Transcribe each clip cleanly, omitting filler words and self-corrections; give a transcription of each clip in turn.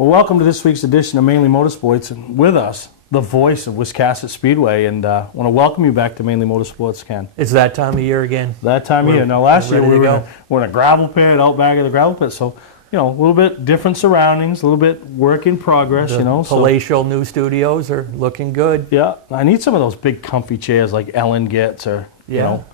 Well, welcome to this week's edition of Mainly Motorsports, and with us, the voice of Wiscasset Speedway, and I want to welcome you back to Mainly Motorsports, Ken. It's that time of year again. That time of year. Now, last year we were in a gravel pit, out back of the gravel pit, so, you know, a little bit different surroundings, a little bit work in progress, you know. Palatial new studios are looking good. Yeah, I need some of those big comfy chairs like Ellen gets, or, you know.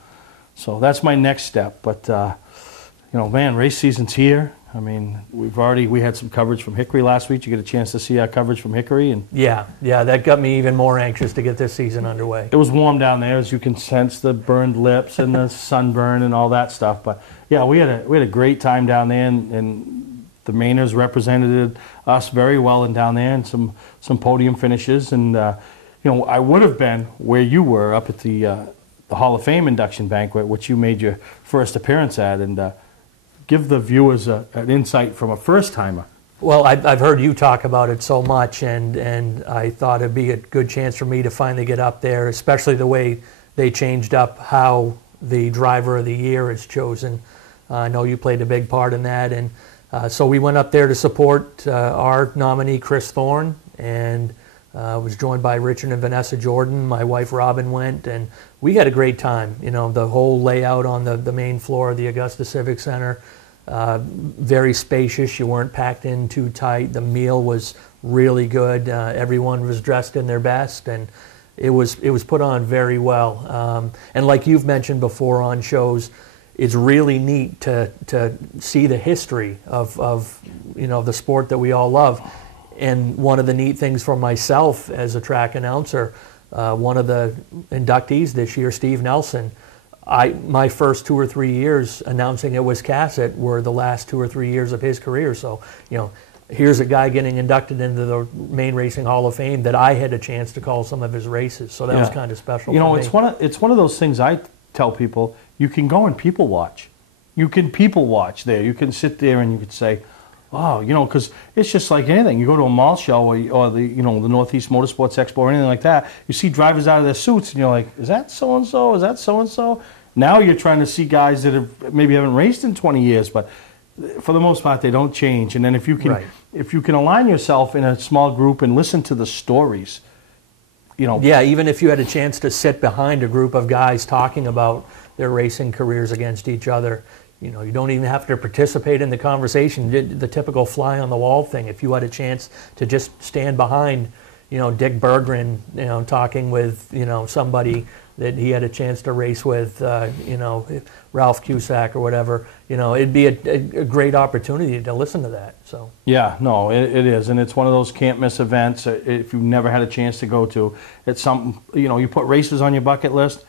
So that's my next step, but, you know, man, race season's here. I mean, we had some coverage from Hickory last week. You get a chance to see our coverage from Hickory, and yeah, that got me even more anxious to get this season underway. It was warm down there, as you can sense the burned lips and the sunburn and all that stuff. But yeah, we had a great time down there, and the Mainers represented us very well and down there, and some podium finishes. And you know, I would have been where you were up at the Hall of Fame induction banquet, which you made your first appearance at, and give the viewers an insight from a first-timer. Well, I've heard you talk about it so much, and I thought it'd be a good chance for me to finally get up there, especially the way they changed up how the driver of the year is chosen. I know you played a big part in that, and so we went up there to support our nominee, Chris Thorne, and was joined by Richard and Vanessa Jordan. My wife Robin went, and we had a great time. You know, the whole layout on the main floor of the Augusta Civic Center, very spacious. You weren't packed in too tight. The meal was really good. Everyone was dressed in their best, and it was put on very well. And like you've mentioned before on shows, it's really neat to see the history of you know, the sport that we all love. And one of the neat things for myself as a track announcer, one of the inductees this year, Steve Nelson, my first 2 or 3 years announcing at Wiscasset were the last 2 or 3 years of his career. So, you know, here's a guy getting inducted into the Main Racing Hall of Fame that I had a chance to call some of his races. So that was kind of special. You know, for me. it's one of those things I tell people, you can go and people watch. You can people watch there. You can sit there and you could say, oh, you know, because it's just like anything. You go to a mall show or the, you know, the Northeast Motorsports Expo or anything like that, you see drivers out of their suits and you're like, is that so-and-so? Is that so-and-so? Now you're trying to see guys that haven't raced in 20 years, but for the most part they don't change. And then if you can align yourself in a small group and listen to the stories, you know. Yeah, even if you had a chance to sit behind a group of guys talking about their racing careers against each other, you know, you don't even have to participate in the conversation, the typical fly on the wall thing. If you had a chance to just stand behind, you know, Dick Berggren, you know, talking with, you know, somebody that he had a chance to race with, you know, Ralph Cusack or whatever, you know, it'd be a great opportunity to listen to that. So yeah, no, it is, and it's one of those can't miss events. If you've never had a chance to go to, it's something, you know, you put races on your bucket list.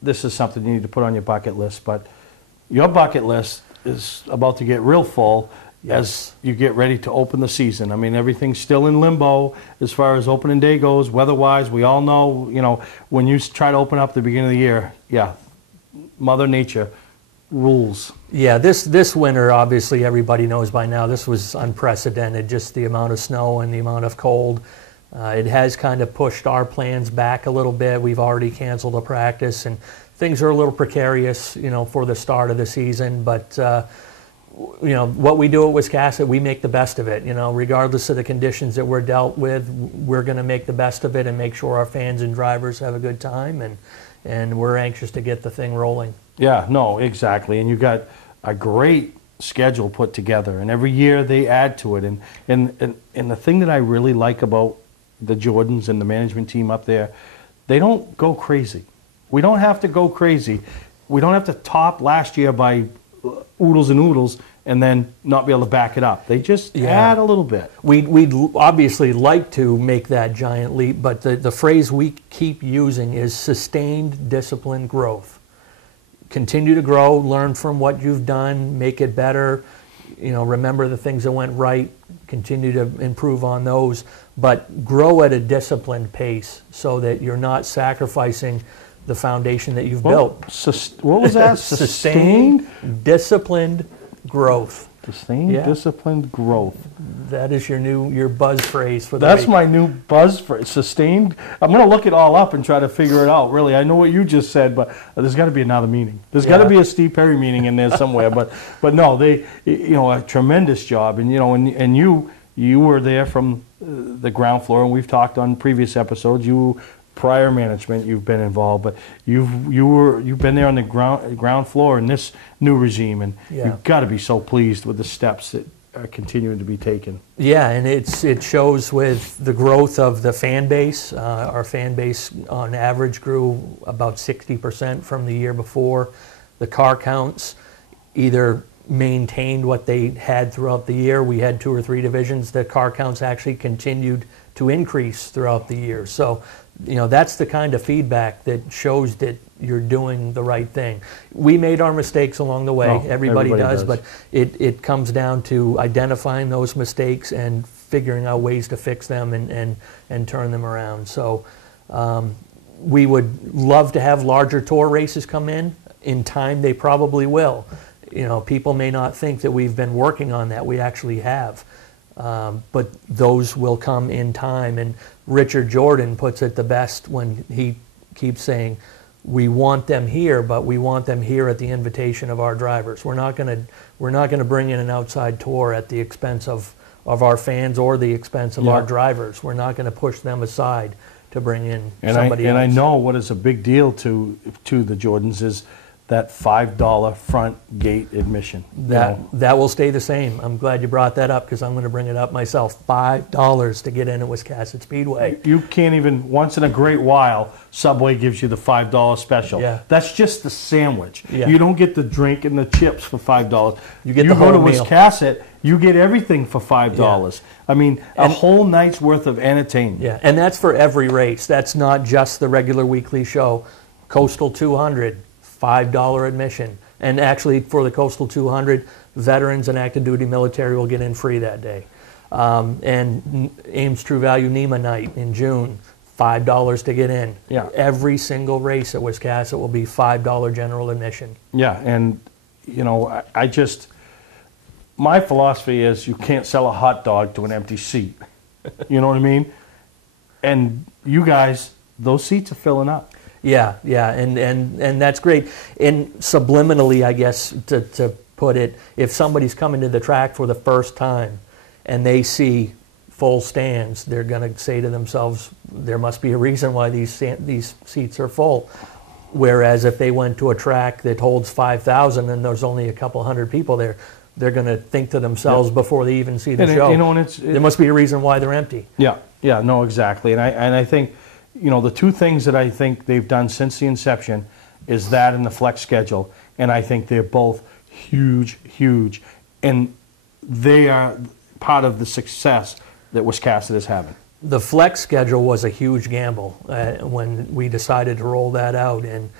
This is something you need to put on your bucket list, but your bucket list is about to get real full as you get ready to open the season. I mean, everything's still in limbo as far as opening day goes, weather-wise. We all know, you know, when you try to open up the beginning of the year, yeah, Mother Nature rules. Yeah, this winter, obviously, everybody knows by now, this was unprecedented, just the amount of snow and the amount of cold. It has kind of pushed our plans back a little bit. We've already canceled a practice, and things are a little precarious, you know, for the start of the season, but you know, what we do at Wiscasset, we make the best of it. You know, regardless of the conditions that we're dealt with, we're going to make the best of it and make sure our fans and drivers have a good time, and we're anxious to get the thing rolling. Yeah, no, exactly, and you got a great schedule put together, and every year they add to it, and the thing that I really like about the Jordans and the management team up there, they don't go crazy. We don't have to go crazy. We don't have to top last year by oodles and oodles and then not be able to back it up. They just add a little bit. We'd obviously like to make that giant leap, but the phrase we keep using is sustained, disciplined growth. Continue to grow, learn from what you've done, make it better. You know, remember the things that went right, continue to improve on those, but grow at a disciplined pace so that you're not sacrificing the foundation that you've built. What was that? Sustained, disciplined growth. Sustained, disciplined growth. That is your buzz phrase for the That's week. my new buzz phrase. Sustained. I'm going to look it all up and try to figure it out. Really, I know what you just said, but there's got to be another meaning. There's got to be a Steve Perry meaning in there somewhere. but no, they, you know, a tremendous job, and you know, and you you were there from the ground floor, and we've talked on previous episodes. You prior management, you've been involved, but you've been there on the ground floor in this new regime, and you've got to be so pleased with the steps that are continuing to be taken. Yeah, and it shows with the growth of the fan base. Our fan base on average grew about 60% from the year before. The car counts either maintained what they had throughout the year. We had 2 or 3 divisions. The car counts actually continued to increase throughout the year. So, that's the kind of feedback that shows that you're doing the right thing. We made our mistakes along the way. Everybody does, but it comes down to identifying those mistakes and figuring out ways to fix them and turn them around. So we would love to have larger tour races come in. In time, they probably will. People may not think that we've been working on that. We actually have. But those will come in time. And Richard Jordan puts it the best when he keeps saying, we want them here, but we want them here at the invitation of our drivers. We're not going to bring in an outside tour at the expense of our fans or the expense of our drivers. We're not going to push them aside to bring in somebody else. And I know what is a big deal to the Jordans is that $5 front gate admission. That will stay the same. I'm glad you brought that up because I'm going to bring it up myself. $5 to get in at Wiscasset Speedway. You can't even, once in a great while, Subway gives you the $5 special. Yeah. That's just the sandwich. Yeah. You don't get the drink and the chips for $5. You get the whole meal. You go to Wiscasset, you get everything for $5. Yeah. I mean, a whole night's worth of entertainment. Yeah, and that's for every race. That's not just the regular weekly show. Coastal 200. $5 admission. And actually, for the Coastal 200, veterans and active duty military will get in free that day. And Ames True Value NEMA night in June, $5 to get in. Yeah. Every single race at Wiscasset will be $5 general admission. Yeah, and I just, my philosophy is you can't sell a hot dog to an empty seat. You know what I mean? And you guys, those seats are filling up. Yeah, and that's great. And subliminally, I guess, to put it, if somebody's coming to the track for the first time and they see full stands, they're going to say to themselves, there must be a reason why these seats are full. Whereas if they went to a track that holds 5,000 and there's only a couple hundred people there, they're going to think to themselves before they even see the show, there must be a reason why they're empty. Yeah, no, exactly. And I think, the 2 things that I think they've done since the inception is that and the flex schedule. And I think they're both huge. And they are part of the success that Wiscasset is having. The flex schedule was a huge gamble when we decided to roll that out. And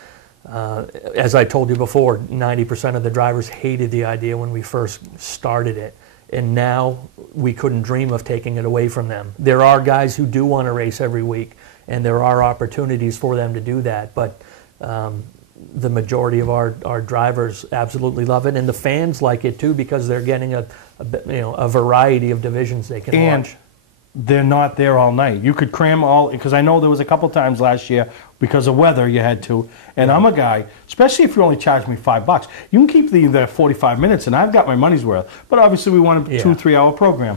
as I told you before, 90% of the drivers hated the idea when we first started it. And now we couldn't dream of taking it away from them. There are guys who do want to race every week, and there are opportunities for them to do that. But the majority of our drivers absolutely love it, and the fans like it too because they're getting a variety of divisions they can watch. They're not there all night. You could cram all, because I know there was a couple times last year because of weather you had to. And I'm a guy, especially if you only charge me $5, you can keep the 45 minutes, and I've got my money's worth. But obviously we want a 2-3 hour program.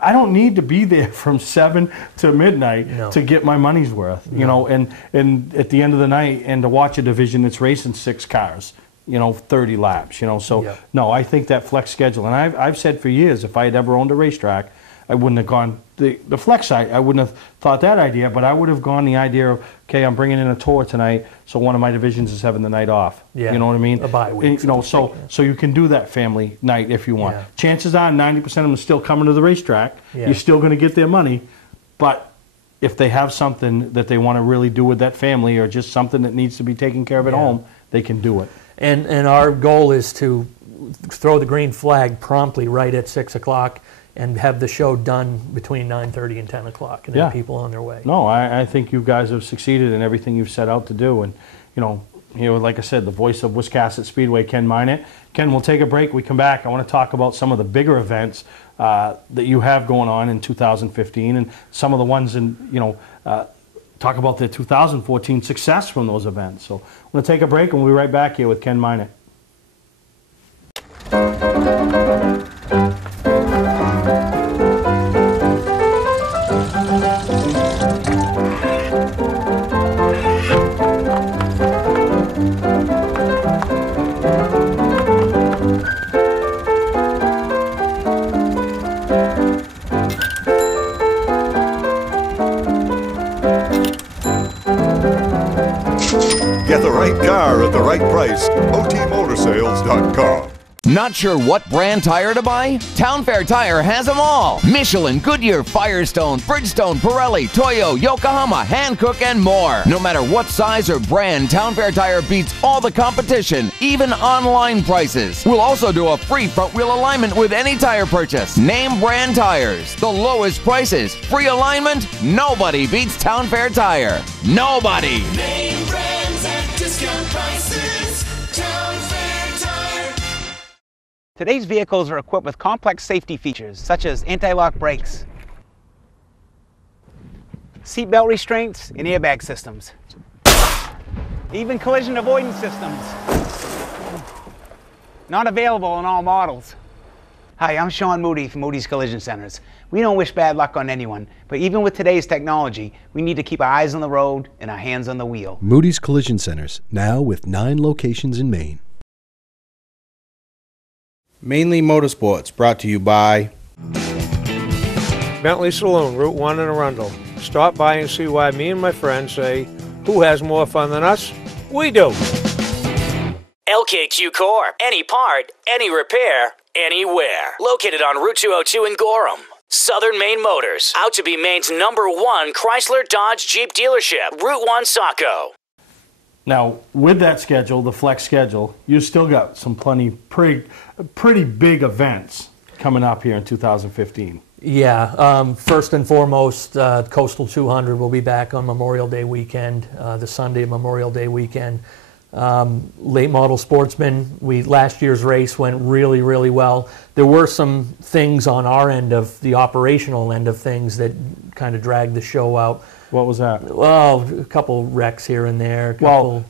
I don't need to be there from 7 to midnight to get my money's worth, and at the end of the night, and to watch a division that's racing 6 cars, 30 laps, So, no, I think that flex schedule, and I've said for years, if I had ever owned a racetrack, I wouldn't have gone the flex side. I wouldn't have thought that idea, but I would have gone the idea of, okay, I'm bringing in a tour tonight, so one of my divisions is having the night off. Yeah. You know what I mean? A bye week. So you can do that family night if you want. Yeah. Chances are 90% of them are still coming to the racetrack. Yeah. You're still going to get their money, but if they have something that they want to really do with that family or just something that needs to be taken care of at home, they can do it. And our goal is to throw the green flag promptly right at 6 o'clock and have the show done between 9:30 and 10 o'clock and have people on their way. No, I think you guys have succeeded in everything you've set out to do. And, like I said, the voice of Wiscasset Speedway, Ken Minott. Ken, we'll take a break. We come back. I want to talk about some of the bigger events that you have going on in 2015 and some of the ones talk about the 2014 success from those events. So I'm going to take a break, and we'll be right back here with Ken Minott. right car at the right price. OTMotorsales.com. Not sure what brand tire to buy? Town Fair Tire has them all. Michelin, Goodyear, Firestone, Bridgestone, Pirelli, Toyo, Yokohama, Hankook, and more. No matter what size or brand, Town Fair Tire beats all the competition, even online prices. We'll also do a free front wheel alignment with any tire purchase. Name brand tires, the lowest prices, free alignment. Nobody beats Town Fair Tire. Nobody. Name brands at discount prices. Town Fair Tire. Today's vehicles are equipped with complex safety features such as anti-lock brakes, seatbelt restraints, and airbag systems. Even collision avoidance systems. Not available on all models. Hi, I'm Sean Moody from Moody's Collision Centers. We don't wish bad luck on anyone, but even with today's technology, we need to keep our eyes on the road and our hands on the wheel. Moody's Collision Centers, now with 9 locations in Maine. Mainely Motorsports, brought to you by Bentley Saloon, Route 1 in Arundel. Stop by and see why me and my friends say, who has more fun than us? We do. LKQ Core. Any part, any repair, anywhere. Located on Route 202 in Gorham. Southern Maine Motors. Out to be Maine's #1 Chrysler Dodge Jeep dealership. Route 1 Saco. Now, with that schedule, the flex schedule, you still got some pretty big events coming up here in 2015. Yeah, first and foremost, Coastal 200 will be back on Memorial Day weekend, the Sunday of Memorial Day weekend. Late model sportsman, last year's race went really, really well. There were some things on our end of the operational end of things that kind of dragged the show out. What was that? Well, a couple wrecks here and there. Well,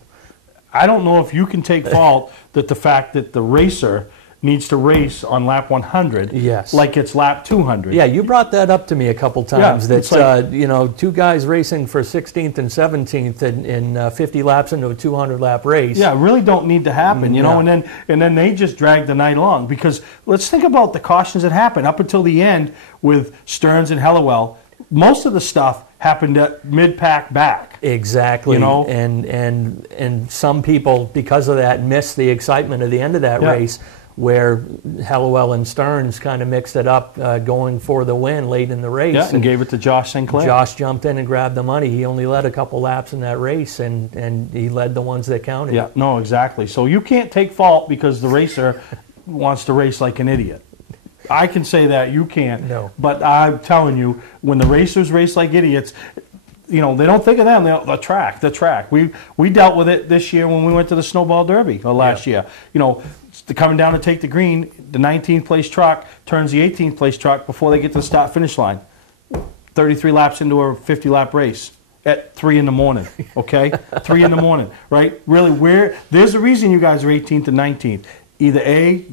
I don't know if you can take fault that the fact that the racer needs to race on lap 100 like it's lap 200. Yeah, you brought that up to me a couple times. Yeah, that you know, two guys racing for 16th and 17th in 50 laps into a 200 lap race. Yeah, really don't need to happen, you know. And then they just drag the night along, because let's think about the cautions that happened up until the end with Stearns and Hellawell. Most of the stuff happened at mid-pack back. Exactly. You know? And some people, because of that, missed the excitement of the end of that race, where Hellawell and Stearns kind of mixed it up, going for the win late in the race. Yeah, and gave it to Josh Sinclair. Josh jumped in and grabbed the money. He only led a couple laps in that race, and he led the ones that counted. Yeah, no, exactly. So you can't take fault because the racer wants to race like an idiot. I can say that, you can't. No. But I'm telling you, when the racers race like idiots, you know, they don't think of them. The track. We dealt with it this year when we went to the Snowball Derby, or last year. You know, coming down to take the green, the 19th place truck turns the 18th place truck before they get to the start-finish line. 33 laps into a 50-lap race at 3 in the morning, okay? 3 in the morning, right? Really, there's a reason you guys are 18th and 19th. Either A,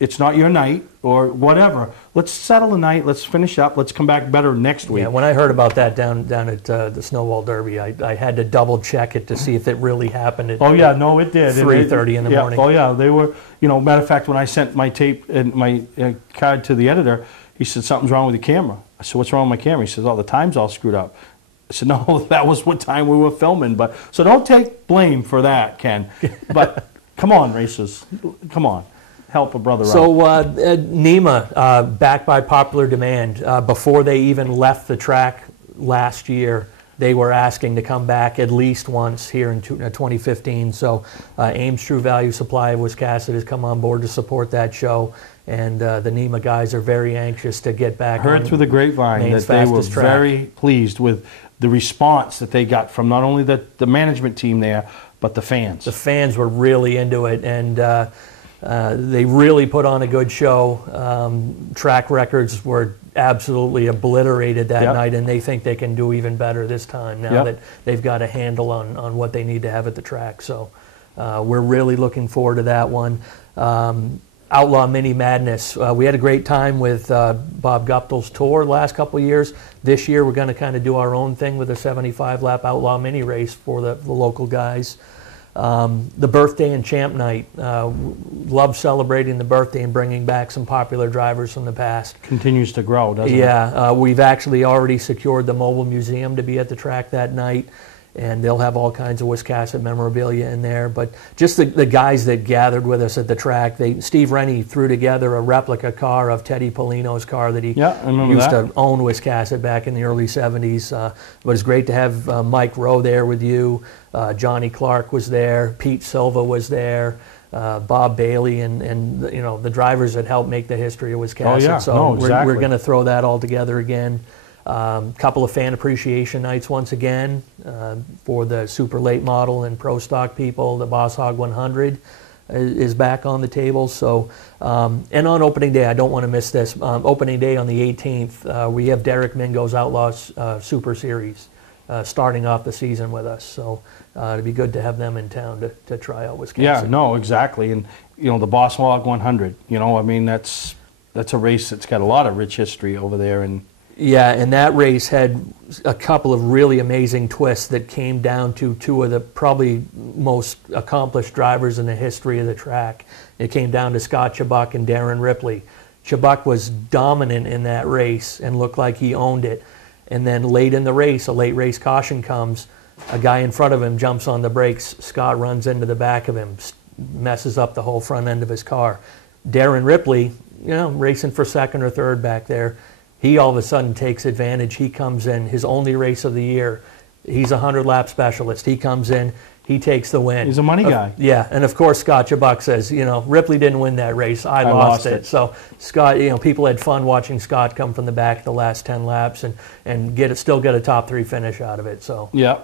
it's not your night, or whatever. Let's settle the night. Let's finish up. Let's come back better next week. Yeah, when I heard about that down at the Snowball Derby, I had to double check it to see if it really happened. Oh yeah, no, it did. 3:30 in the morning. Oh yeah, they were. You know, matter of fact, when I sent my tape and my card to the editor, he said something's wrong with the camera. I said, what's wrong with my camera? He says, oh, the time's all screwed up. I said, no, that was what time we were filming. But so don't take blame for that, Ken. But come on, racers. Come on. Help a brother out. So NEMA, backed by popular demand, before they even left the track last year, they were asking to come back at least once here in 2015. So Ames True Value Supply of Wiscasset has come on board to support that show. And the NEMA guys are very anxious to get back. Heard through the grapevine that they were very pleased with the response that they got from not only the management team there, but the fans. The fans were really into it, and they really put on a good show. Track records were absolutely obliterated that night, and they think they can do even better this time now that they've got a handle on what they need to have at the track. So we're really looking forward to that one. Outlaw Mini Madness. We had a great time with Bob Guptill's tour the last couple of years. This year we're going to kind of do our own thing with a 75-lap Outlaw Mini race for the local guys. The birthday and champ night. Love celebrating the birthday and bringing back some popular drivers from the past. Continues to grow, doesn't it? Yeah, we've actually already secured the mobile museum to be at the track that night. and they'll have all kinds of Wiscasset memorabilia in there. But just the guys that gathered with us at the track, Steve Rennie threw together a replica car of Teddy Polino's car that he used to own Wiscasset back in the early 70s. But it's great to have Mike Rowe there with you. Johnny Clark was there. Pete Silva was there. Bob Bailey and the drivers that helped make the history of Wiscasset. We're going to throw that all together again. Couple of fan appreciation nights once again for the super late model and pro stock people. The Boss Hog 100 is back on the table. So, and on opening day, I don't want to miss this. Opening day on the 18th, we have Derek Mingo's Outlaws Super Series starting off the season with us. So it'd be good to have them in town to try out Wiscasset. Yeah, no, exactly. And the Boss Hog 100. I mean that's a race that's got a lot of rich history over there. And yeah, and that race had a couple of really amazing twists that came down to two of the probably most accomplished drivers in the history of the track. It came down to Scott Chubbuck and Darren Ripley. Chubbuck was dominant in that race and looked like he owned it. And then late in the race, a late race caution comes. A guy in front of him jumps on the brakes. Scott runs into the back of him, messes up the whole front end of his car. Darren Ripley, racing for second or third back there, he all of a sudden takes advantage. He comes in, his only race of the year. He's a 100-lap specialist. He comes in, he takes the win. He's a money guy. Yeah, and of course Scott Chubbuck says, Ripley didn't win that race. I lost it. So Scott, people had fun watching Scott come from the back the last 10 laps and still get a top 3 finish out of it. So yeah,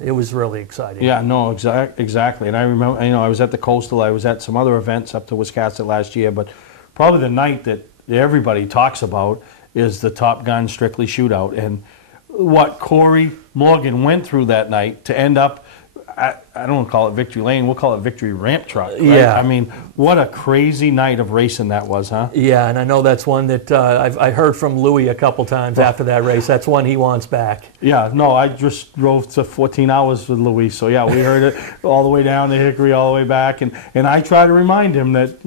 it was really exciting. Yeah, no, exactly. And I remember, I was at the Coastal. I was at some other events up to Wiscasset last year, but probably the night that everybody talks about is the Top Gun Strictly Shootout, and what Corey Morgan went through that night to end up, I don't want to call it Victory Lane, we'll call it Victory Ramp Truck, right? Yeah. I mean, what a crazy night of racing that was, huh? Yeah, and I know that's one that I heard from Louis a couple times after that race. That's one he wants back. Yeah, no, I just drove to 14 hours with Louis, so yeah, we heard it all the way down to Hickory, all the way back, and I try to remind him that,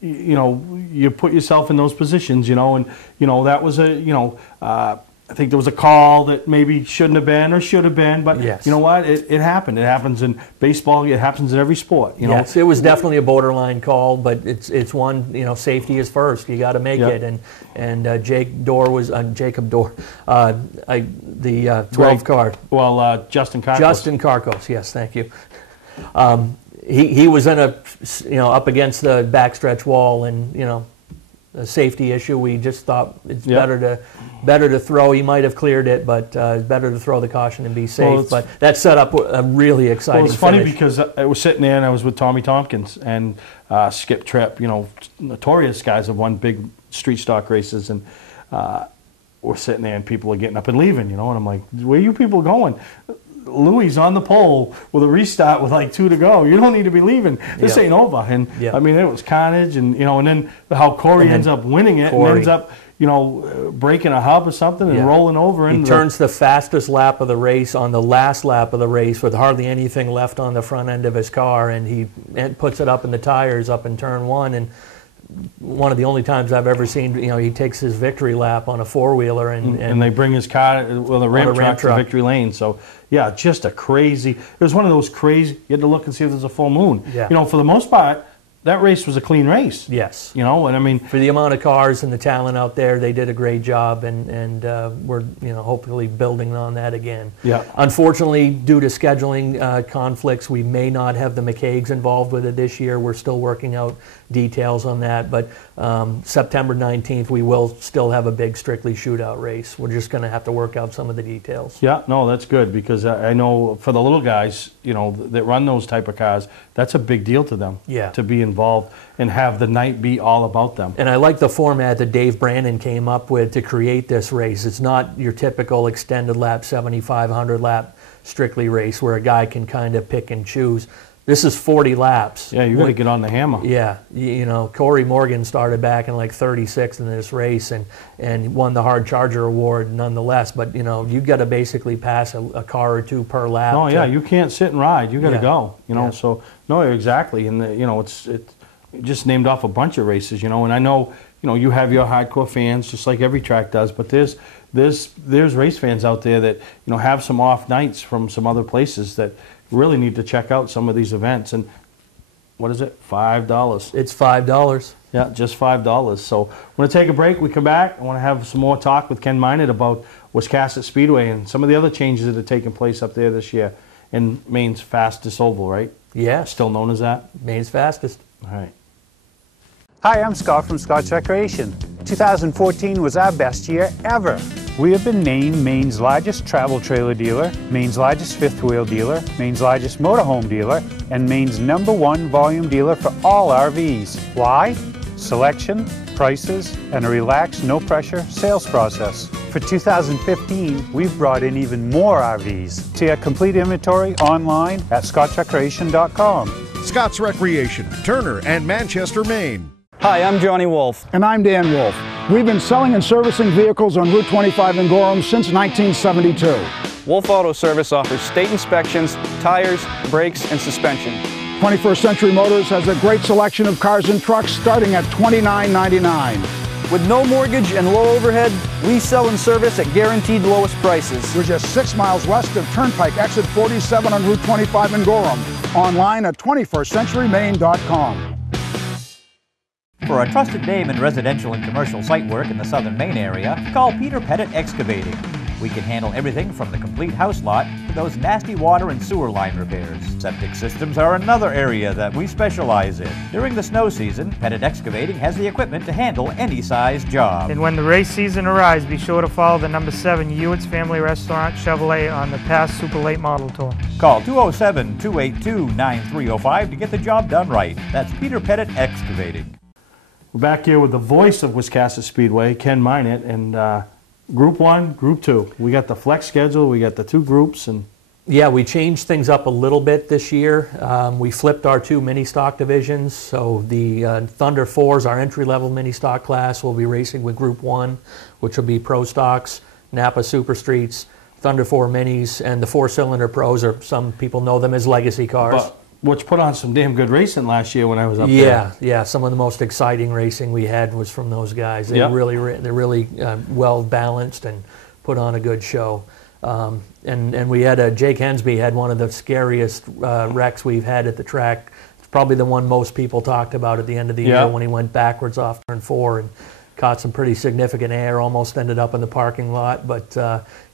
you put yourself in those positions, and that was I think there was a call that maybe shouldn't have been or should have been, but yes. You know what? It happened. It happens in baseball. It happens in every sport. Yes, it was definitely a borderline call, but it's one. Safety is first. You got to make it. And Jacob Dorr, the 12 car. Well, Justin Carcos. Justin Carcos. Yes, thank you. He was in up against the backstretch wall, and a safety issue. We just thought it's better to throw. He might have cleared it, but it's better to throw the caution and be safe. But that set up a really exciting. Well, it's funny finish. because I was sitting there and I was with Tommy Tompkins and Skip Tripp. Notorious guys have won big street stock races, and we're sitting there and people are getting up and leaving. And I'm like, where are you people going? Louis on the pole with a restart with like 2 to go. You don't need to be leaving. This ain't over. And I mean, it was carnage, and and then how Corey ends up winning it and ends up breaking a hub or something and rolling over. He turns the fastest lap of the race on the last lap of the race with hardly anything left on the front end of his car, and he puts it up in the tires up in turn 1. And one of the only times I've ever seen, he takes his victory lap on a four-wheeler and they bring his car, a ramp truck to Victory Lane. So, yeah, just a crazy, it was one of those crazy, you had to look and see if there's a full moon. Yeah. For the most part, that race was a clean race. Yes. And I mean, for the amount of cars and the talent out there, they did a great job, and we're hopefully building on that again. Yeah. Unfortunately, due to scheduling conflicts, we may not have the McCagues involved with it this year. We're still working out details on that, but September 19th, we will still have a big Strictly Shootout race. We're just going to have to work out some of the details. Yeah, no, that's good, because I know for the little guys, that run those type of cars, that's a big deal to them. Yeah. To be involved and have the night be all about them. And I like the format that Dave Brandon came up with to create this race. It's not your typical extended lap, 7,500 lap Strictly race where a guy can kind of pick and choose. This is 40 laps. Yeah, you got to get on the hammer. Yeah, Corey Morgan started back in like 36th in this race and won the Hard Charger Award nonetheless. But you've got to basically pass a car or two per lap. Oh yeah, you can't sit and ride. You got to go. So no, exactly. And it's just named off a bunch of races. And I know you have your hardcore fans, just like every track does, but there's race fans out there that, have some off nights from some other places that really need to check out some of these events. And what is it? $5. It's $5. Yeah, just $5. So we're going to take a break. We come back. I want to have some more talk with Ken Minott about Wiscasset Speedway and some of the other changes that are taking place up there this year in Maine's fastest oval, right? Yeah. Still known as that? Maine's fastest. All right. Hi, I'm Scott from Scott's Recreation. 2014 was our best year ever. We have been named Maine's largest travel trailer dealer, Maine's largest fifth wheel dealer, Maine's largest motorhome dealer, and Maine's #1 volume dealer for all RVs. Why? Selection, prices, and a relaxed, no-pressure sales process. For 2015, we've brought in even more RVs. See our complete inventory online at scottsrecreation.com. Scott's Recreation, Turner and Manchester, Maine. Hi, I'm Johnny Wolf. And I'm Dan Wolf. We've been selling and servicing vehicles on Route 25 in Gorham since 1972. Wolf Auto Service offers state inspections, tires, brakes, and suspension. 21st Century Motors has a great selection of cars and trucks starting at $29.99. With no mortgage and low overhead, we sell and service at guaranteed lowest prices. We're just 6 miles west of Turnpike, exit 47 on Route 25 in Gorham. Online at 21stcenturymaine.com. For a trusted name in residential and commercial site work in the southern Maine area, call Peter Pettit Excavating. We can handle everything from the complete house lot to those nasty water and sewer line repairs. Septic systems are another area that we specialize in. During the snow season, Pettit Excavating has the equipment to handle any size job. And when the race season arrives, be sure to follow the number 7 Hewitt's Family Restaurant Chevrolet on the past Super Late Model Tour. Call 207-282-9305 to get the job done right. That's Peter Pettit Excavating. We're back here with the voice of Wiscasset Speedway, Ken Minott, and Group 1, Group 2. We got the flex schedule, we got the 2 groups, and yeah, we changed things up a little bit this year. We flipped our 2 mini stock divisions. So the Thunder 4s, our entry-level mini stock class, will be racing with Group 1, which will be Pro Stocks, Napa Super Streets, Thunder 4 Minis, and the 4-cylinder Pros, or some people know them as legacy cars. Which put on some damn good racing last year when I was up there. Yeah, some of the most exciting racing we had was from those guys. They're really well balanced and put on a good show. And we had Jake Hensby had one of the scariest wrecks we've had at the track. It's probably the one most people talked about at the end of the year when he went backwards off turn 4 and caught some pretty significant air, almost ended up in the parking lot, but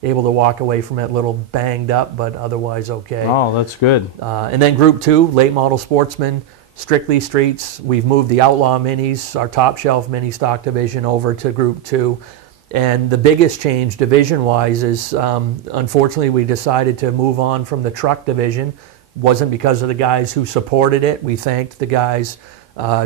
able to walk away from it a little banged up, but otherwise okay. Oh, that's good. And then Group 2, late model sportsmen, strictly streets. We've moved the Outlaw Minis, our top shelf mini stock division, over to Group 2. And the biggest change division-wise is, unfortunately, we decided to move on from the truck division. Wasn't because of the guys who supported it. We thanked the guys,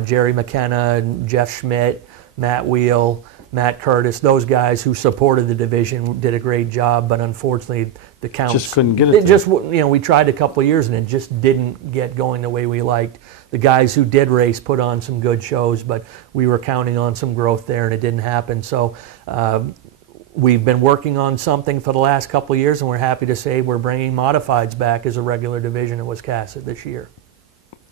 Jerry McKenna, and Jeff Schmidt, Matt Wheel, Matt Curtis, those guys who supported the division did a great job, but unfortunately the counts just couldn't get it. We tried a couple of years and it just didn't get going the way we liked. The guys who did race put on some good shows, but we were counting on some growth there and it didn't happen. So we've been working on something for the last couple of years, and we're happy to say we're bringing modifieds back as a regular division in Wiscasset this year.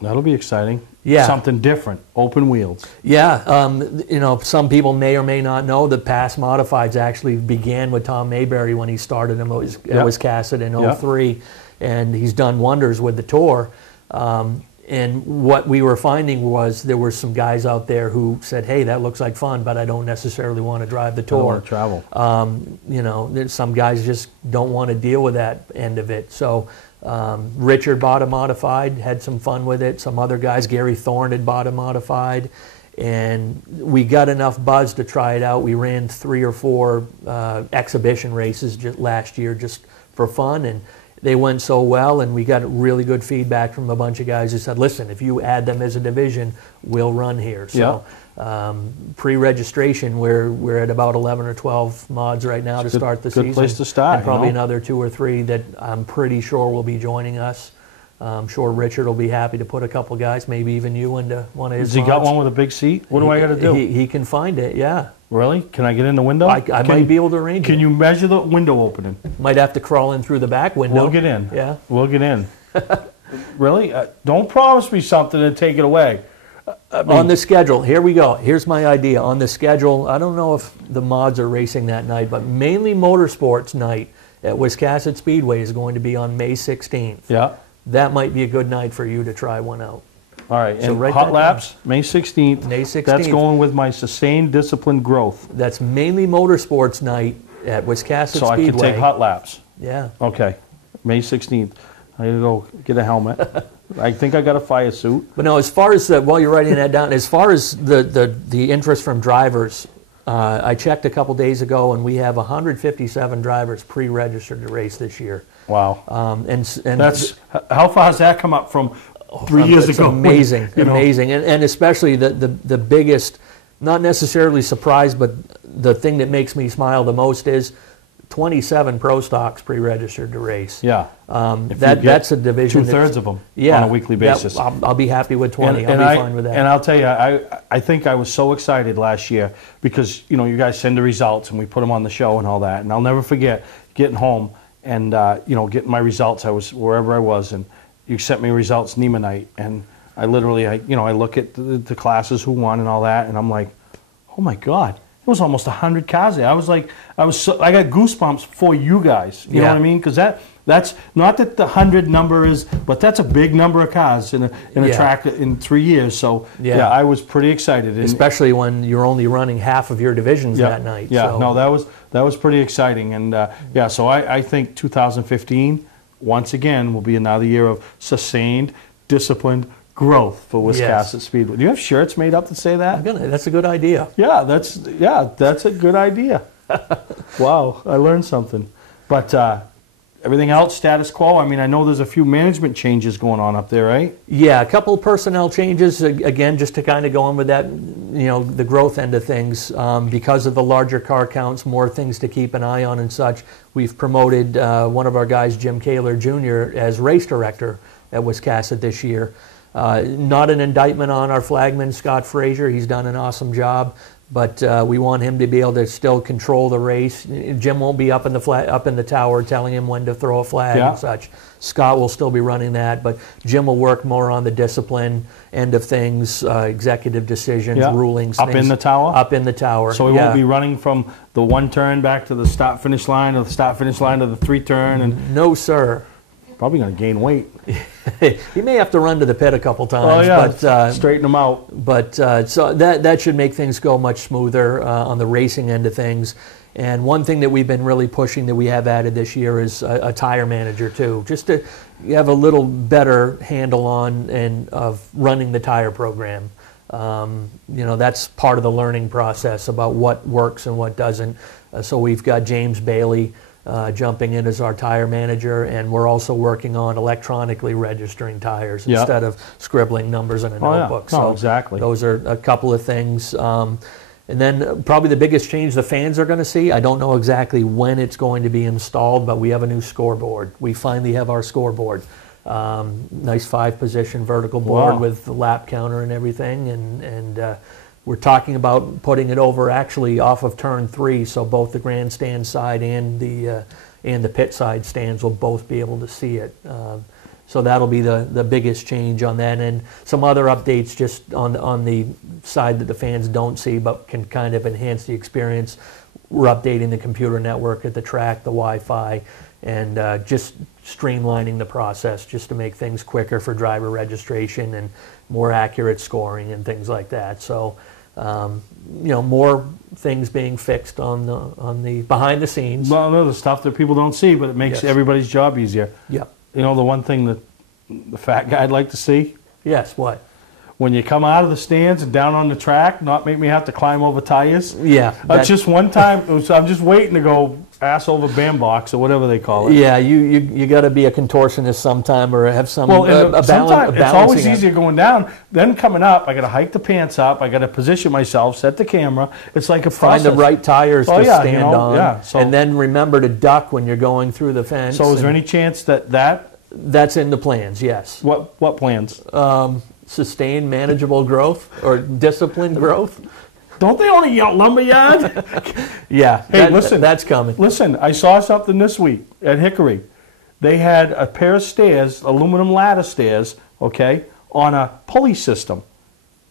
That'll be exciting. Yeah. Something different. Open wheels. Yeah. Some people may or may not know that past modifieds actually began with Tom Mayberry when he started them at Wiscasset in 03, and he's done wonders with the tour. And what we were finding was there were some guys out there who said, hey, that looks like fun, but I don't necessarily want to drive the tour. I don't want to travel. There's some guys just don't want to deal with that end of it. So Richard bought a modified, had some fun with it. Some other guys, Gary Thorne had bought a modified, and we got enough buzz to try it out. We ran 3 or 4 exhibition races last year just for fun, and they went so well, and we got really good feedback from a bunch of guys who said, listen, if you add them as a division, we'll run here. So pre-registration, we're at about 11 or 12 mods right now to start the season. Good place to start. And probably another 2 or 3 that I'm pretty sure will be joining us. I'm sure Richard will be happy to put a couple guys, maybe even you, into one of his Has he got one with a big seat? What do I got to do? He can find it, yeah. Really? Can I get in the window? I might be able to arrange it. Can you measure the window opening? Might have to crawl in through the back window. We'll get in. Yeah. We'll get in. Really? Don't promise me something and take it away. On the schedule, here we go. Here's my idea. On the schedule, I don't know if the mods are racing that night, but Mainely Motorsports night at Wiscasset Speedway is going to be on May 16th. Yeah. That might be a good night for you to try one out. All right, So and write hot that laps, May 16th. May 16th. That's going with my sustained disciplined growth. That's Mainely Motorsports night at Wiscasset So Speedway. I can take hot laps. Yeah. Okay, May 16th. I gotta go get a helmet. I think I got a fire suit. But no, as far as while you're writing that down, as far as the interest from drivers, I checked a couple days ago, and we have 157 drivers pre-registered to race this year. Wow. And that's how far has that come up from 3 years it's ago? Amazing, You know? amazing, and especially the biggest, not necessarily surprise, but the thing that makes me smile the most is 27 pro stocks pre-registered to race. Yeah. That's a division. 2/3 of them yeah, on a weekly basis. I'll be happy with 20. I'll be fine with that. And I'll tell you, I think I was so excited last year because, you know, you guys send the results and we put them on the show and all that. And I'll never forget getting home and, you know, getting my results. I was wherever I was, and you sent me results NEMA night. And I literally, I look at the classes who won and all that, and I'm like, oh my God. It was almost 100 cars there. I got goosebumps for you guys. You know what I mean? Because that's not that the 100 number is, but that's a big number of cars in a track in 3 years. So I was pretty excited, especially when you're only running half of your divisions that night. Yeah, so. no, that was pretty exciting, and so I think 2015 once again will be another year of sustained, disciplined growth for Wiscasset Speedway. Do you have shirts made up that say that? That's a good idea. Yeah, that's a good idea. Wow, I learned something. But everything else status quo. I mean, I know there's a few management changes going on up there, right? Yeah, a couple of personnel changes. Again, just to kind of go on with that, the growth end of things. Because of the larger car counts, more things to keep an eye on and such. We've promoted one of our guys, Jim Kaler Jr., as race director at Wiscasset this year. Not an indictment on our flagman, Scott Frazier. He's done an awesome job, but we want him to be able to still control the race. Jim won't be up in the tower telling him when to throw a flag and such. Scott will still be running that, but Jim will work more on the discipline end of things, executive decisions, rulings. Up in the tower? Up in the tower. So he won't be running from the one turn back to the start-finish line, or the start-finish line to the 3-turn? And no, sir. Probably going to gain weight. He may have to run to the pit a couple times. But straighten them out. But so that should make things go much smoother on the racing end of things. And one thing that we've been really pushing that we have added this year is a tire manager too, just to have a little better handle on and of running the tire program. That's part of the learning process about what works and what doesn't. So we've got James Bailey jumping in as our tire manager, and we're also working on electronically registering tires instead of scribbling numbers in a notebook. No, exactly. Those are a couple of things. And then probably the biggest change the fans are going to see, I don't know exactly when it's going to be installed, but we have a new scoreboard. We finally have our scoreboard. Nice 5-position vertical board with the lap counter and everything, and we're talking about putting it over actually off of turn 3, so both the grandstand side and the pit side stands will both be able to see it. So that'll be the biggest change on that, and some other updates just on the side that the fans don't see but can kind of enhance the experience. We're updating the computer network at the track, the Wi-Fi, and just streamlining the process just to make things quicker for driver registration and more accurate scoring and things like that. So, more things being fixed on the behind the scenes. Well, no, the stuff that people don't see, but it makes everybody's job easier. Yeah. The one thing that the fat guy'd like to see? Yes, what? When you come out of the stands and down on the track, not make me have to climb over tires. Yeah. Just one time, so I'm just waiting to go ass over bandbox or whatever they call it. Yeah, you got to be a contortionist sometime or have some sometimes it's always easier going down. Then coming up, I got to hike the pants up. I got to position myself, set the camera. It's like a process. Find the right tires to stand on. Yeah, and then remember to duck when you're going through the fence. So is there any chance that's in the plans? Yes. What plans? Sustained manageable growth or disciplined growth. Don't they own a lumberyard? Yeah. Hey, listen. That's coming. Listen, I saw something this week at Hickory. They had a pair of stairs, aluminum ladder stairs, on a pulley system.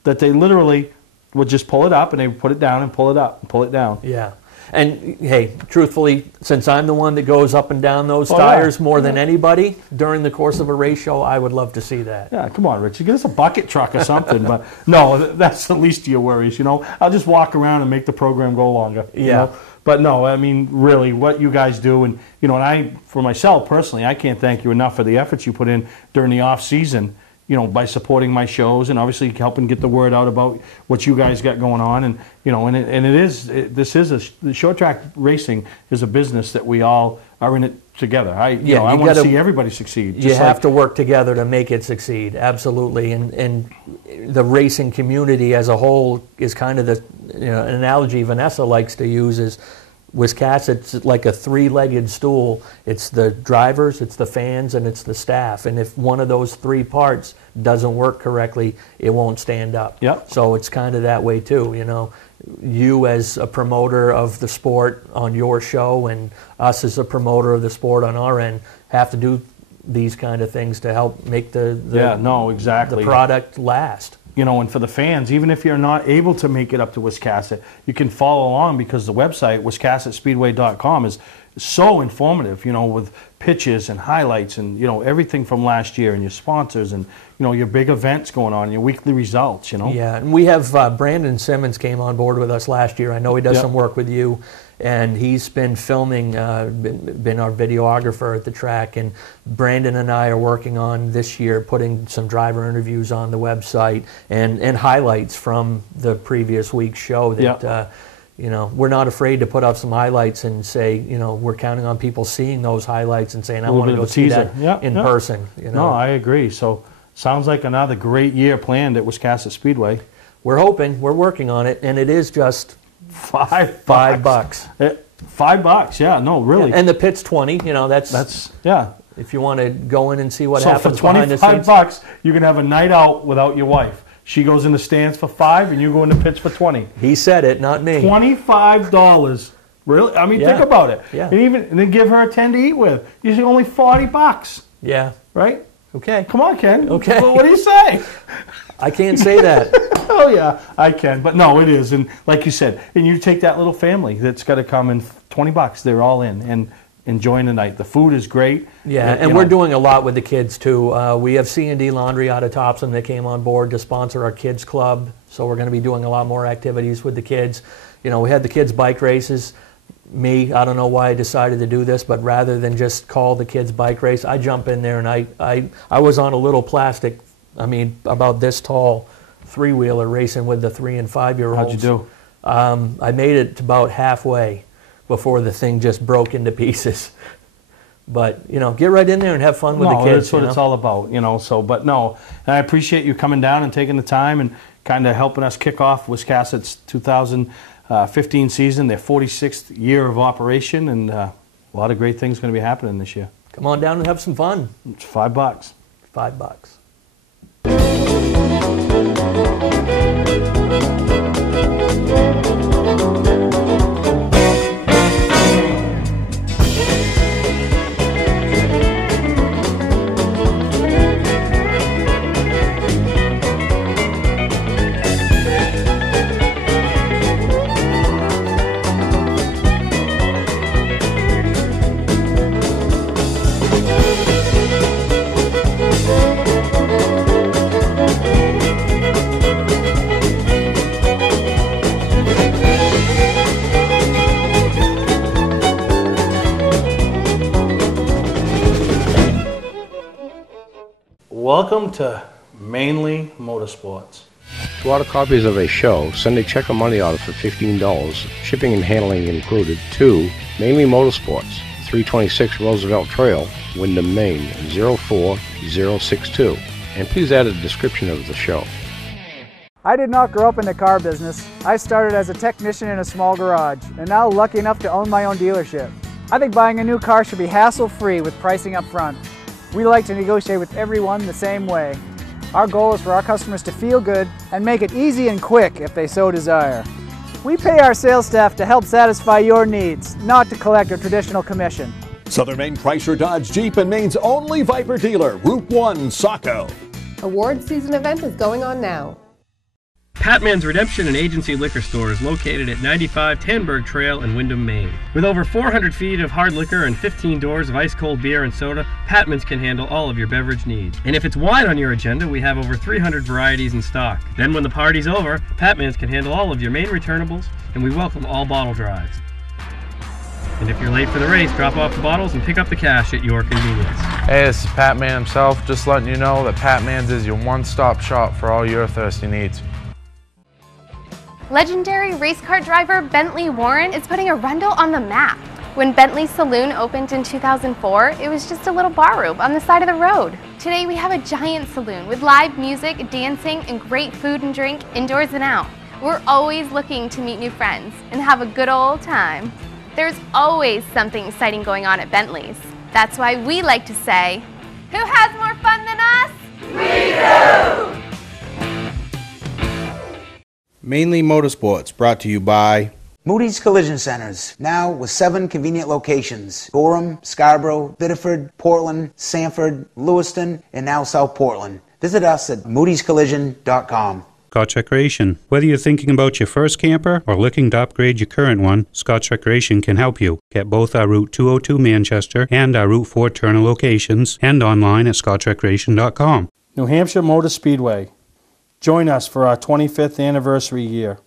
that they literally would just pull it up and they would put it down and pull it up and pull it down. Yeah. And hey, truthfully, since I'm the one that goes up and down those tires more than anybody during the course of a race show, I would love to see that. Yeah, come on, Richard, get us a bucket truck or something. But no, that's the least of your worries, you know. I'll just walk around and make the program go longer. You know? But no, I mean, really, what you guys do, and you know, and I, for myself personally, I can't thank you enough for the efforts you put in during the off season. You know, by supporting my shows and obviously helping get the word out about what you guys got going on, and you know, the short track racing is a business that we all are in it together. I want to see everybody succeed. You have to work together to make it succeed, absolutely. And the racing community as a whole is kind of the, you know, an analogy Vanessa likes to use is Wiscasset's like a three-legged stool. It's the drivers, it's the fans, and it's the staff. And if one of those three parts doesn't work correctly, it won't stand up. Yep. So it's kind of that way too, you know. You as a promoter of the sport on your show and us as a promoter of the sport on our end have to do these kind of things to help make the product last. You know, and for the fans, even if you're not able to make it up to Wiscasset, you can follow along because the website, WiscassetSpeedway.com, is so informative, you know, with pictures and highlights and, you know, everything from last year and your sponsors and, you know, your big events going on, your weekly results, you know. Yeah, and we have Brandon Simmons came on board with us last year. I know he does some work with you, and he's been filming, been our videographer at the track, and Brandon and I are working on this year putting some driver interviews on the website and highlights from the previous week's show that, you know, we're not afraid to put up some highlights and say, you know, we're counting on people seeing those highlights and saying, I want to go see that in person. You know? No, I agree. So sounds like another great year planned at Wiscasset Speedway. We're hoping, we're working on it, and it is just $5. $5, yeah, no, really. Yeah, and the pit's 20, you know, that's yeah. If you want to go in and see what so happens for behind the scenes. $25, you can have a night out without your wife. She goes in the stands for $5, and you go in the pits for 20. He said it, not me. $25, really? I mean, think about it. Yeah. And then give her a 10 to eat with. Usually only $40. Yeah. Right? Okay. Come on, Ken. Okay. Well, what do you say? I can't say that. Oh yeah, I can. But no, it is. And like you said, and you take that little family that's got to come in $20. They're all in and enjoying the night. The food is great. Yeah, and we're doing a lot with the kids too. We have C&D Laundry out of Thompson that came on board to sponsor our kids club. So we're going to be doing a lot more activities with the kids. You know, we had the kids bike races. Me, I don't know why I decided to do this, but rather than just call the kids bike race, I jump in there and I was on a little plastic, I mean, about this tall three-wheeler racing with the 3- and 5-year-olds. How'd you do? I made it to about halfway before the thing just broke into pieces. But, you know, get right in there and have fun with the kids. That's what it's all about, you know. So, but no, and I appreciate you coming down and taking the time and kind of helping us kick off Wiscasset's 2015 season, their 46th year of operation, and a lot of great things going to be happening this year. Come on down and have some fun. It's $5. $5. Welcome to Mainely Motorsports. To order copies of a show, send a check or money order for $15, shipping and handling included, to Mainely Motorsports, 326 Roosevelt Trail, Windham, Maine, 04062. And please add a description of the show. I did not grow up in the car business. I started as a technician in a small garage, and now lucky enough to own my own dealership. I think buying a new car should be hassle-free with pricing up front. We like to negotiate with everyone the same way. Our goal is for our customers to feel good and make it easy and quick if they so desire. We pay our sales staff to help satisfy your needs, not to collect a traditional commission. Southern Maine Chrysler Dodge Jeep and Maine's only Viper dealer, Route 1, Saco. Award season event is going on now. Patman's Redemption and Agency Liquor Store is located at 95 Tanberg Trail in Windham, Maine. With over 400 feet of hard liquor and 15 doors of ice-cold beer and soda, Patman's can handle all of your beverage needs. And if it's wine on your agenda, we have over 300 varieties in stock. Then when the party's over, Patman's can handle all of your Maine returnables, and we welcome all bottle drives. And if you're late for the race, drop off the bottles and pick up the cash at your convenience. Hey, this is Pat Man himself, just letting you know that Pat Man's is your one-stop shop for all your thirsty needs. Legendary race car driver Bentley Warren is putting Arundel on the map. When Bentley's Saloon opened in 2004, it was just a little bar room on the side of the road. Today we have a giant saloon with live music, dancing, and great food and drink indoors and out. We're always looking to meet new friends and have a good old time. There's always something exciting going on at Bentley's. That's why we like to say, who has more fun than us? We do! Mainely Motorsports, brought to you by Moody's Collision Centers, now with 7 convenient locations: Gorham, Scarborough, Biddeford, Portland, Sanford, Lewiston, and now South Portland. Visit us at moodyscollision.com. Scotch Recreation. Whether you're thinking about your first camper or looking to upgrade your current one, Scotch Recreation can help you. Get both our Route 202 Manchester and our Route 4 Turner locations and online at scotchrecreation.com. New Hampshire Motor Speedway. Join us for our 25th anniversary year.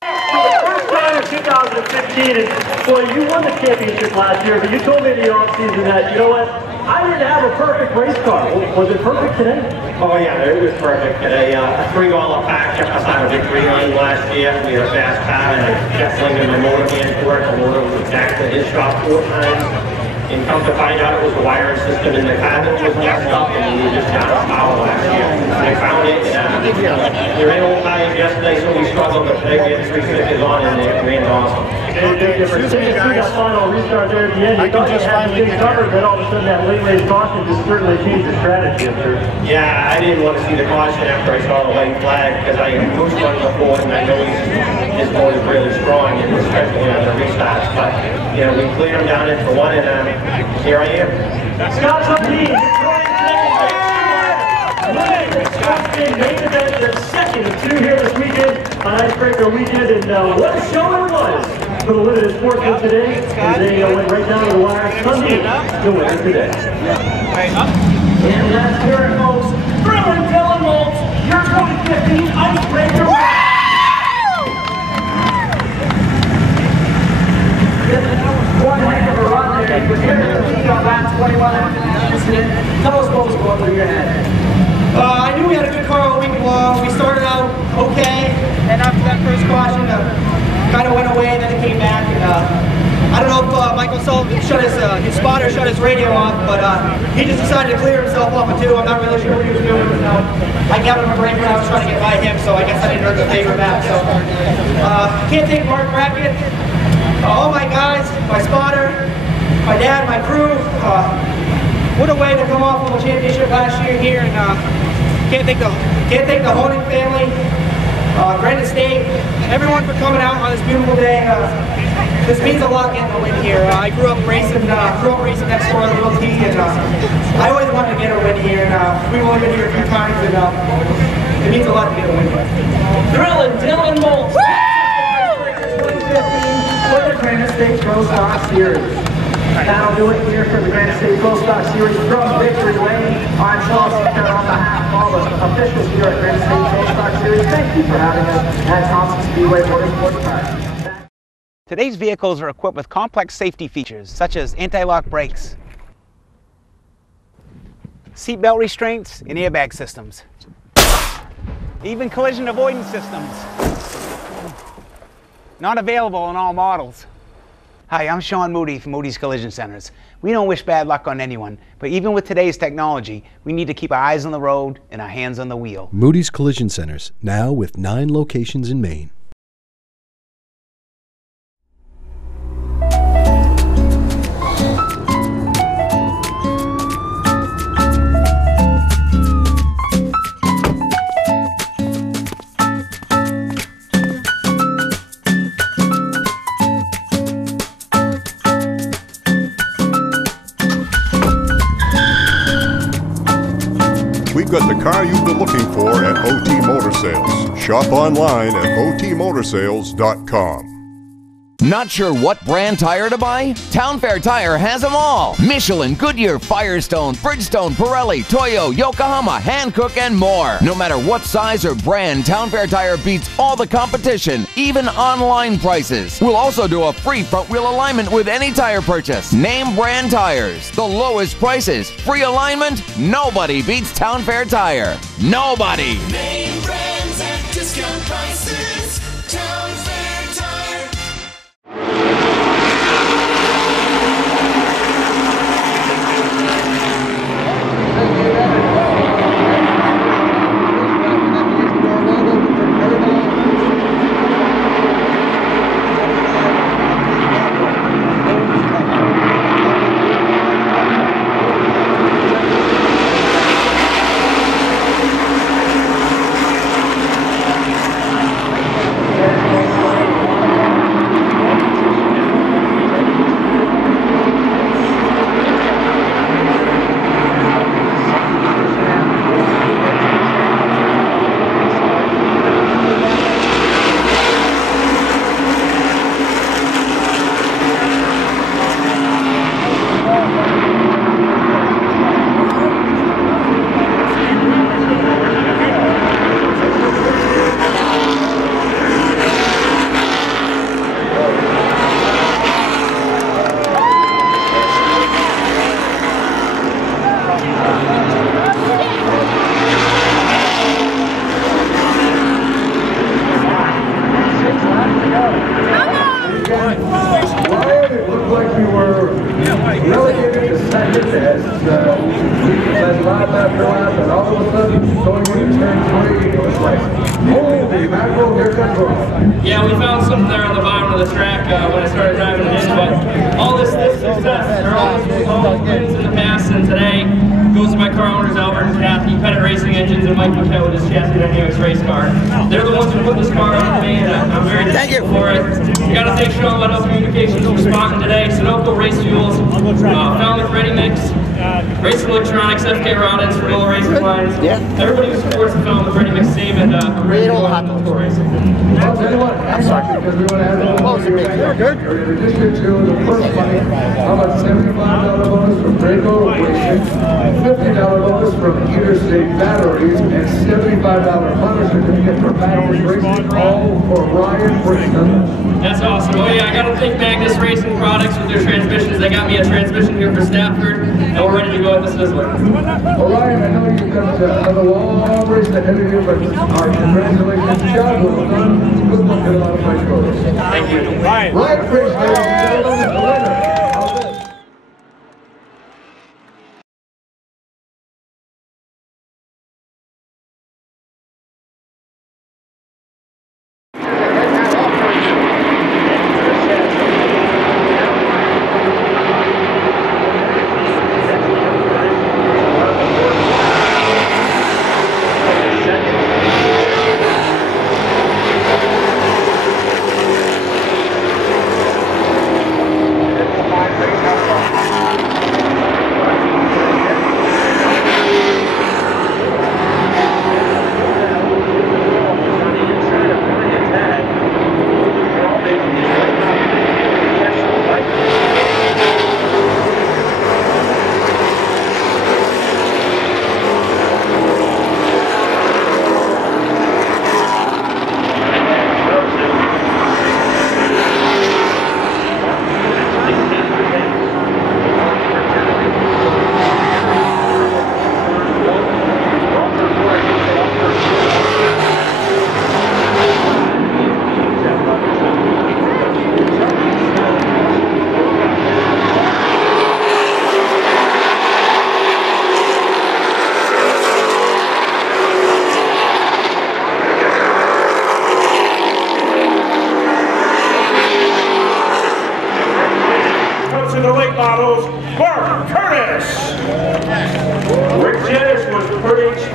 For the first time in 2015, and boy, you won the championship last year, but you told me in the offseason that, you know what, I didn't have a perfect race car. Was it perfect today? Oh yeah, it was perfect today. A 3-wall pack kept us on a victory lane last year. We had a fast car, and I kept slinging the motor man to work. The motor was back to his shop 4 times. And come to find out, it was the wiring system in the car that was messed up, and we were just out of power last year. I found it, and they ran old tires yesterday, so we struggled, but today we had 350s on, and it ran awesome. Big difference. That final restart there at the end, you thought you had the big cover, then all of a sudden that late race caution just certainly changed the strategy up there. Yeah, I didn't want to see the caution after I saw the white flag, because I pushed one before, and I know his motor is really strong, and especially on the restarts. But, you know, we cleared him down into 1, and here I am. Scott's on the lead. Scott's been main event, the second of 2 here this weekend on Icebreaker weekend, and what a show it was for the limited sports of today. And they went right down to the wire. Sunday, the winner today. And that's where it goes. Thrilling Dylan Maltz, your 2015 Icebreaker. One heck of a run there. But here's the lead on lap 21 after the incident. Tell us what was going through your head. I knew we had a good car all week long. We started out okay, and after that first caution, kind of went away, and then it came back. And I don't know if Michael Sullivan shut his spotter shut his radio off, but he just decided to clear himself off of 2. I'm not really sure what he was doing. I got him a break when I was trying to get by him, so I guess I didn't earn the favor back. So can't thank Mark Brackett. All my guys, my spotter, my dad, my crew. What a way to come off of a championship last year here, and can't thank the Honig family, Granite State, everyone for coming out on this beautiful day. This means a lot getting a win here. I grew up racing next door at Little T, and I always wanted to get a win here. And we've only been here a few times, and it means a lot to get a win. Thrilling Dylan Maltz. 2015 for the Granite State Pro Stock Series. That'll do it here for the Granite State Pro Stock Series from Victory Lane. I'm Sean Speaker on behalf of all the officials here at Granite State Pro Stock Series. Thank you for having us at Thompson Speedway Motorsports Park. Today's vehicles are equipped with complex safety features such as anti-lock brakes, seatbelt restraints, and airbag systems, even collision avoidance systems. Not available in all models. Hi, I'm Sean Moody from Moody's Collision Centers. We don't wish bad luck on anyone, but even with today's technology, we need to keep our eyes on the road and our hands on the wheel. Moody's Collision Centers, now with 9 locations in Maine. you've got the car you've been looking for at OT Motor Sales. Shop online at otmotorsales.com. Not sure what brand tire to buy? Town Fair Tire has them all. Michelin, Goodyear, Firestone, Bridgestone, Pirelli, Toyo, Yokohama, Hankook, and more. No matter what size or brand, Town Fair Tire beats all the competition, even online prices. We'll also do a free front wheel alignment with any tire purchase. Name brand tires, the lowest prices, free alignment. Nobody beats Town Fair Tire. Nobody. Name brands at discount prices. Town Fair Tire. Yeah, we found something there on the bottom of the track when I started driving it in, but all this success, or all these wins in the past and today goes to my car owners, Albert and Kathy, Pettit Racing Engines, and Mike McKay with his Chassis Dynamics race car. They're the ones who put this car on me, and I'm very thankful for it. We got to thank Sean Waddell Communications for spotting today, Sunoco Race Fuels, Falmouth Ready Mix, Racing Electronics, FK Rollins, Real Racing Lines. Everybody who supports the Falmouth Ready Mix team, and I'm ready to go racing. I'll tell you what, I'm sorry, because we want to have a little closer. You're good. In addition to the first fight, how about $75 bonus from Draco Racing, $50 bonus from Interstate Batteries, and $75 bonus certificate from Magnus Racing, all for Ryan Brixton. That's awesome. Oh yeah, I got to thank Magnus Racing Products with their transmissions. They got me a transmission here for Stafford, and we're ready to go with the Sizzler. Well, Ryan, I know you've got another long race ahead of you, but our congratulations, job well done. Good luck at a lot of nice roads. Thank you. Ryan Briggs, ladies and gentlemen, is the winner.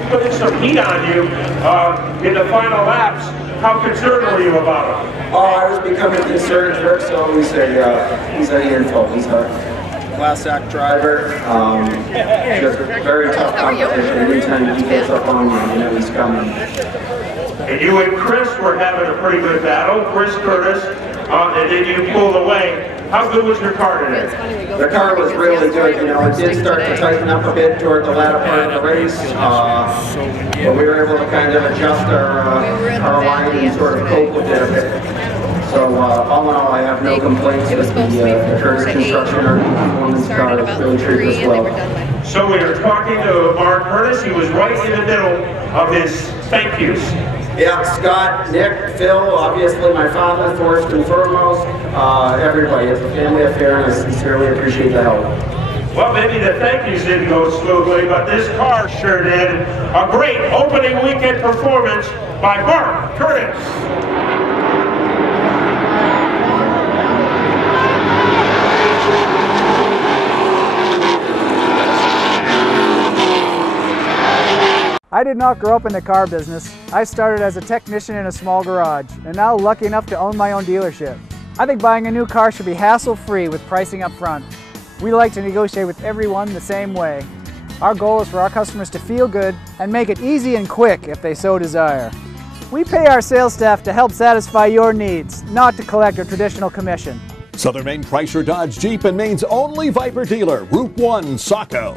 putting some heat on you in the final laps. How concerned were you about him? Oh, I was becoming concerned. Eric's always a, he's a handful. He's a class act driver. Just very tough competition. Anytime he gets up on you, you know he's coming. And you and Chris were having a pretty good battle. Chris Curtis, and then you pulled away. How good was your car today? The car was really good. You know, it did start to tighten up a bit toward the latter part of the race, but we were able to kind of adjust our line and sort of cope with it a bit. So all in all, I have no complaints with the Curtis construction or performance car. It's really treated us well. So we were talking to Mark Curtis. He was right in the middle of his thank yous. Yeah, Scott, Nick, Phil, obviously my father, first and foremost, everybody. It's a family affair, and I sincerely appreciate the help. Well, maybe the thank yous didn't go smoothly, but this car sure did. A great opening weekend performance by Mark Curtis. I did not grow up in the car business. I started as a technician in a small garage, and now lucky enough to own my own dealership. I think buying a new car should be hassle-free with pricing up front. We like to negotiate with everyone the same way. Our goal is for our customers to feel good and make it easy and quick if they so desire. We pay our sales staff to help satisfy your needs, not to collect a traditional commission. Southern Maine Chrysler Dodge Jeep and Maine's only Viper dealer, Route 1, Saco.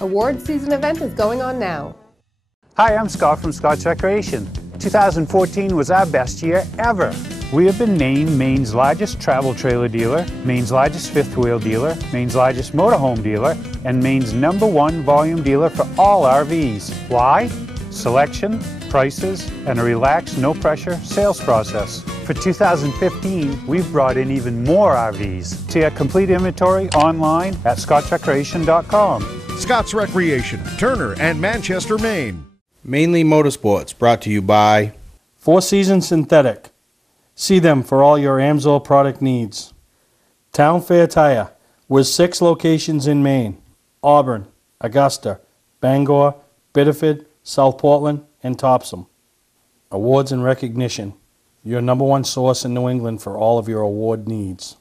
Award season event is going on now. Hi, I'm Scott from Scott's Recreation. 2014 was our best year ever. We have been named Maine's largest travel trailer dealer, Maine's largest fifth wheel dealer, Maine's largest motorhome dealer, and Maine's #1 volume dealer for all RVs. Why? Selection, prices, and a relaxed, no-pressure sales process. For 2015, we've brought in even more RVs. See our complete inventory online at scottsrecreation.com. Scott's Recreation, Turner and Manchester, Maine. Mainely Motorsports, brought to you by Four Seasons Synthetic. See them for all your Amsoil product needs. Town Fair Tire, with 6 locations in Maine: Auburn, Augusta, Bangor, Biddeford, South Portland, and Thompson. Awards and recognition, your #1 source in New England for all of your award needs.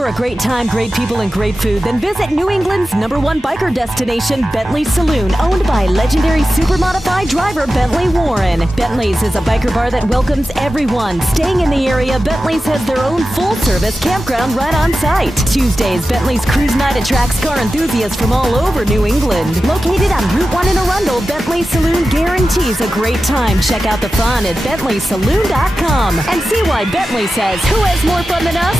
for a great time, great people, and great food, then visit New England's #1 biker destination, Bentley Saloon, owned by legendary super-modified driver Bentley Warren. Bentley's is a biker bar that welcomes everyone. Staying in the area, Bentley's has their own full-service campground right on site. Tuesdays, Bentley's Cruise Night attracts car enthusiasts from all over New England. Located on Route 1 in Arundel, Bentley Saloon guarantees a great time. Check out the fun at BentleySaloon.com and see why Bentley says, who has more fun than us?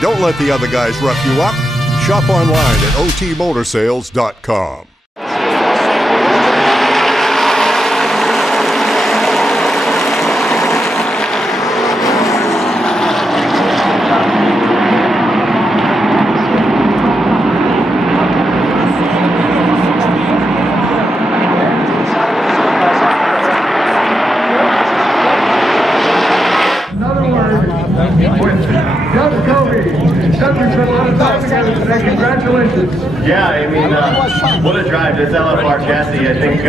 Don't let the other guys rough you up. Shop online at otmotorsales.com. Yeah, I mean, what a drive. This LFR chassis, I think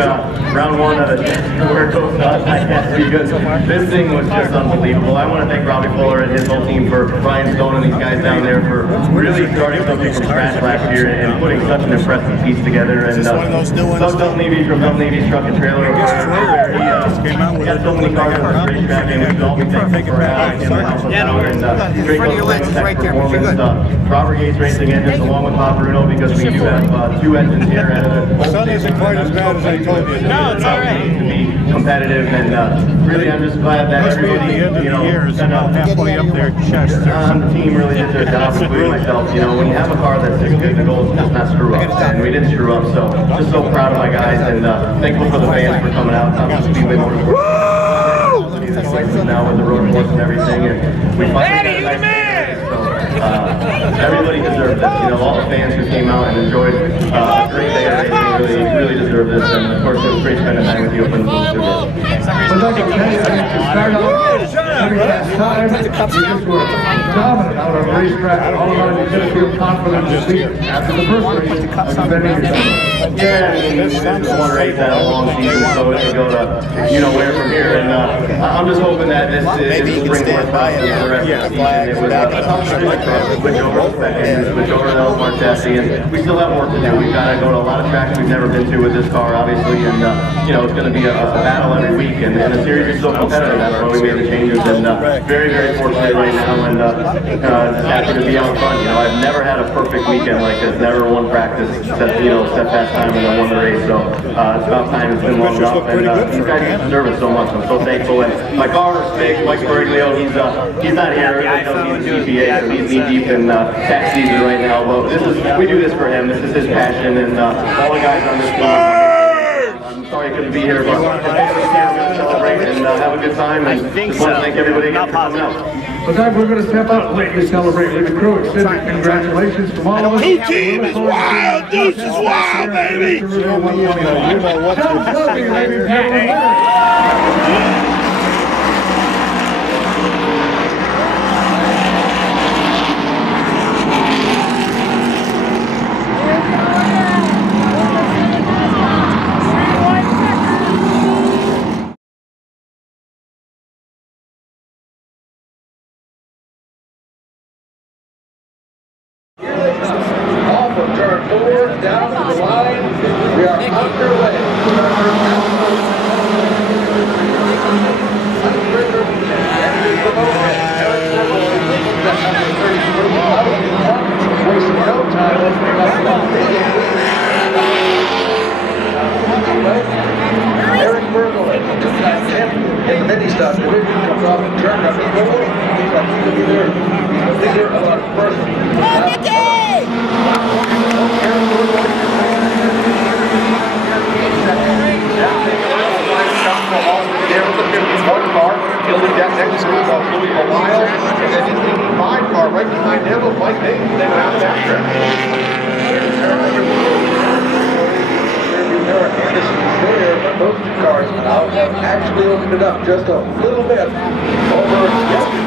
round one of the where it goes nuts, I guess, because this thing was just unbelievable. I want to thank Robbie Fuller and his whole team for Brian Stone and these guys down there for really starting something from scratch last year and putting such an impressive piece together. And Doug Levy from Doug Levy's Truck and Trailer, he got so many cars on the racetrack, and we all be thankful for having him help us out. And great performance. Robert Yates Racing Engines along with Bob Bruno, because we do have 2 engines here at the sun isn't quite as bad as I told you. No, it's all right. To be competitive, and really I'm just glad that everybody, you know, halfway up their chest. The team really did their job, including myself. You know, when you have a car that's this good, the goal is just not screw up, and we didn't screw up. So just so proud of my guys, and thankful for the fans for coming out. Thompson Speedway Motorsports now with the road course and everything, and we finally got a nice. Everybody deserved this. You know, all the fans who came out and enjoyed a great day of racing really deserve this. And of course, it was great spending time with you up in the booth too. But like I tell you, to start out, every last time, you just were dominant out on the racetrack. All of a sudden, you just feel confident to speak after the first race. Yeah, I mean, this is one race out of a long season, so it can go to you know where from here. And I'm just hoping that this is springboard for the rest of the season. It was a tough switch over to the LFR chassis, and we still have work to do. We've got to go to a lot of tracks we've never been to with this car, obviously, and you know, it's going to be a battle every week, and the series is so competitive. That's why we made the changes, and very, very fortunate right now, and happy to be out front. You know, I've never had a perfect weekend like this, never won practice, except past time and I won the race, so it's about time. It's been long enough, and these guys deserve it so much. I'm so thankful, and my car is big. Mike Berglio, he's not here. I know he's a GPA, so he's knee deep in tax season right now, but we do this for him. This is his passion, and all the guys on this team. I'm sorry I couldn't be here, but we're going to celebrate and have a good time, and just want to thank everybody again for coming out. But then we're going to step up and we celebrate with the crew. Extended congratulations from all of us. Blue team is wild. Deuce is wild, baby. You know what Off of turn 4, down to the line. We are underway. Wasting no time opening up Eric Bergel just got 10th in the mini-stock division. Comes off and turn number 4. He's going to be there. Leader of our first. Next to Louis a while, and then his 85 car right behind him of Mike Davis. They went out that track. Aaron Anderson's there, but those two cars went out and actually opened it up just a little bit over yesterday.